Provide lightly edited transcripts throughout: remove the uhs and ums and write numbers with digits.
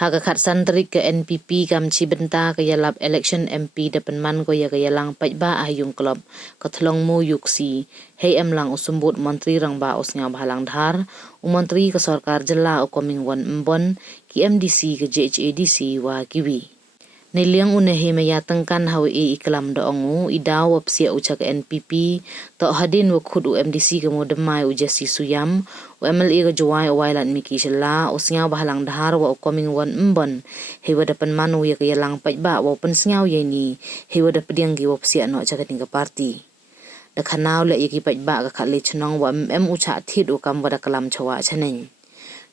Hagakat santri ke NPP kam cibenta ke yalap election MP depan man ko ya ke yalang pajba ayung klub kethlong mu yuksi hey lang usumbut menteri rang ba usnga bhalang dhar menteri ke sarkar jela ukoming wan mbon ki MDC ke JHADC wa kiwi Niliang unehi mayatangkan hawi iklam doongu idaw wapsia uca ke NPP to hadin wakhud UMDC ke modemai ujasi suyam UMLE ke juai wailan miki sela usngaw bahalang dahar wa ukoming wan mbon hewa dapan manu ya ke yalang pajba wa pensngaw yeni hewa dapediang gi wapsia no ca ke parti dakhanau le yaki pajba ka khale chnong wa uca thid ukam wada kalam chawa chaneng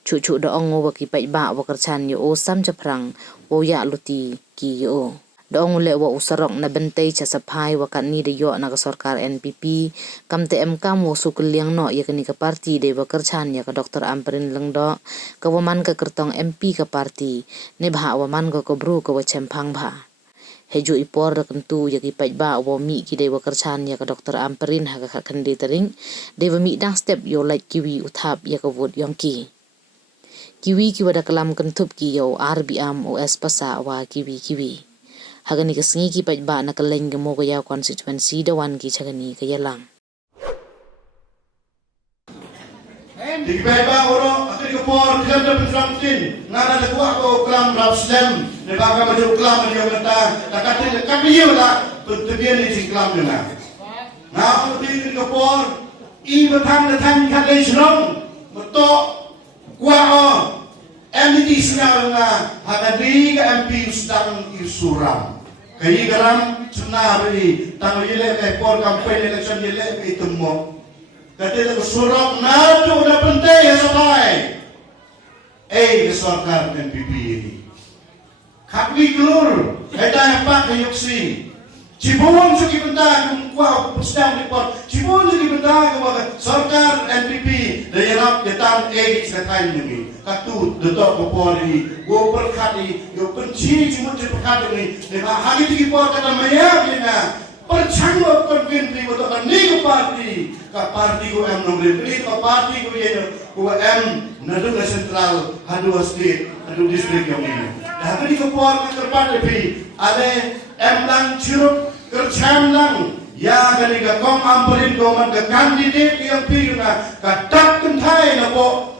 cucu doongu wa ki pajba wa kerchan yo sam chaprang wo ya luti ki yo dong le wa usarok na bentei cha saphai wa kan ni de yo na ka sarkar NPP kam te em kam wo sukliang no ya kani ka parti de wa kerchan ya ka Dr. Amperin lengdo ka waman ka kertong MP ka parti ne bha waman ka bru ka wa chempang bha heju ipor kentu ya ki pajba wa mi ki de wa kerchan ya ka Dr. Amperin ha ka khandi tering de wa mi dang step yo like kiwi uthap ya ka vot yong ki kiwi ki wada kalam kentup ki yo RBM OS pasa wa kiwi hagani ka singi ki pajba na kaleng ke mo ya constituency dawan ki chagani ka yalang di pajba oro akri ko por kilam da pensamtin ngana da kuah ko kelam rapslam ne baga maju kelam ne kata takatin kapiyo la tubian ni kelam na na ko di ko por I batang na tan ka le shrong moto kuah MDC na hagadi ka MP sedang isuram kayi garam cuna beri tang yele ke por campaign election yele ke temo kate le suram na tu na pentai ya sabai ke sarkar NPP ini khakwi klur eta apa kayuksi Cibun suki benda kuah sedang report Cibun suki benda kuah sarkar NPP dayarap ketan sekai ini katu detok kopori go perkhati yo penci cimut perkhati ni leba hagi tiki por kata maya bina percanggo konventi boto ni ka parti go em nombre beli ka parti go ye go em nadu sentral hadu state hadu district yang ini dah beli ko por ka terpat lebih ale em lang cirup kerjam lang ya gani ka kong amperin go man ka kandidat yang pina ka tak kentai na po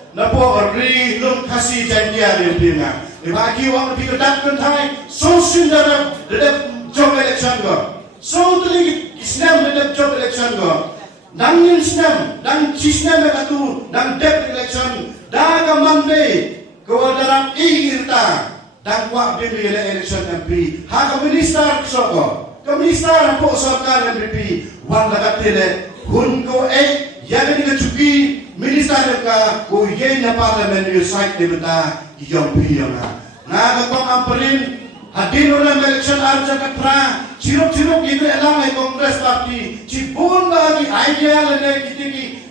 ri lung kasih janjian yang pina bagi wang lebih ketat kentai so sundara dalam job election go so tuli islam dalam job election go dang islam dang cisna tu dang dep election daga mande go dalam irta dang wa bili election MP ha ka minister soko ka minister po sarkar MP wan lagatile hun ko yang ini kecuali minister ka ko ye na parliament yo site de beta yang piyana na ka kong amperin hadin ulang election arja katra ciruk itu elang kongres parti cibun lagi idea lene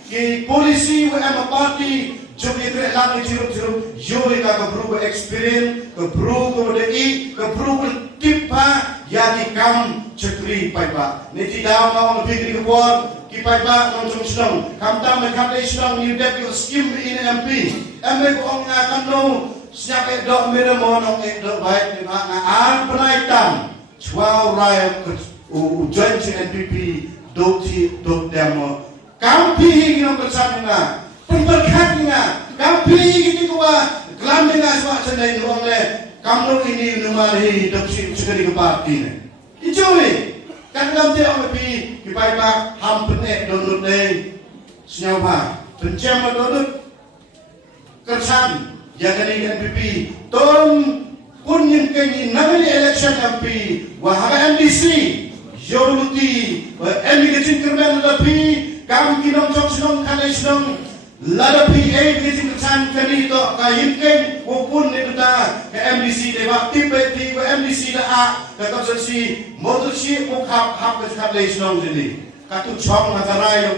ki polisi wa am party jom itu elang ciruk yo ka bro experience ka bro ko de ka bro tipa ya di kam cekri paipa ni tidak mau lebih di kebor ki paipa nong sedang kam tam me kate sedang ni dep yo skim in MP ko ong akan no siap dok mere monong dok baik ni na an penaitan chwau rai ujan si NPP dok demo kampi nong bersama pemberkatnya kampi gitu kuah kelam dengan suat sendai ruang le kamu ini numari dopsi sekali ke parti ni. Ijoi kan dalam dia orang lebih dipaipak hampene donut deh senyawa pencema donut kersan jangan ini NPP tom pun yang kini namanya election MP wahai MDC Yoluti emigration kerana lebih kami kinong cok senong kali senong ladapi emigration kersan kini to kain ken walaupun itu dah ke MDC lewat tipe-tipe MDC dah ke konsensi motorsi hak ke senong jadi katu chong nagarai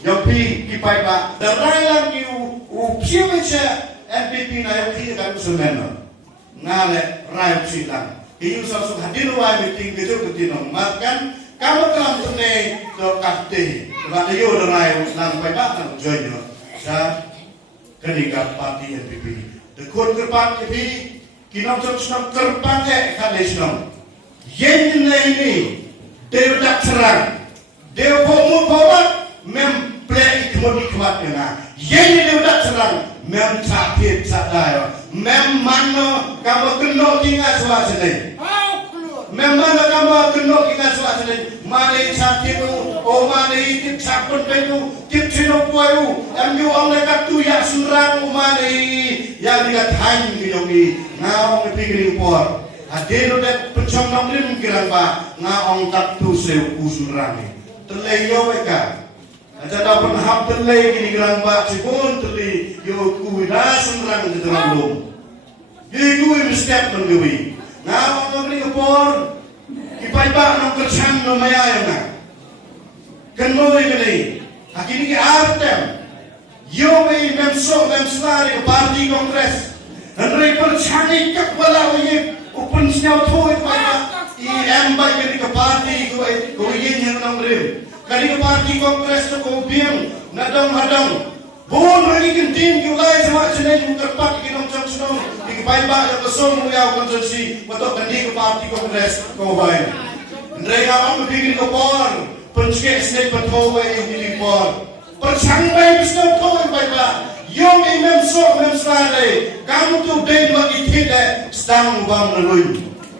yopi kipai ba darai lagi upiamecha NPP na yopi katu semena ngale rai upsitan hiu sosok hadir wa meeting gitu ketinong makan kamu dalam tunai do kahte ba yo darai nang pai ba nang joyo sa ketika parti NPP dekut ke parti kinong senang kerpangnya kali senang. Yen ini dia tak serang, dia bomu bawa memplek kemudian kuatnya. Yen dia tak serang, sakit sadaya, mana kamu kena tinggal suasana. Memang kamu kena tinggal suasana. Mari sakit tu, mari tip sapun petu, tip cino puayu, ambil orang dekat tu yang surang mari yang dekat hang ni ngau ngepikir impor. Adeno dat pencong nam rim kirang ba ngau tak tu seu usurang. Terleyo mereka. Ada dapat hab terley gini kirang ba sipun terley yo kuida sunrang di dalam lom. Yo kuwi mesti tenggewi. Ngau ngepikir impor. Ipai ba nang kersan no maya na. Kenoi gini. Hakini ki artem. Yo be memslari ke parti kongres. Henry percani kak wala oye open snow toy pa em ba gini ke parti ko yin yang nang rim. Kali ke parti kongres to ko biang nadang hadang. Bon lagi kentin julai sama senen terpak ki nong chong di pai ba yang kesong ya konsensi untuk kendi ke parti kongres ko bai. Ndrei am bikin ke por penskek snek pathowe ini por. Persangbai bisno toy pai ba. Yung imam so memslare kamu tu den bagi tidak sedang bang nalui.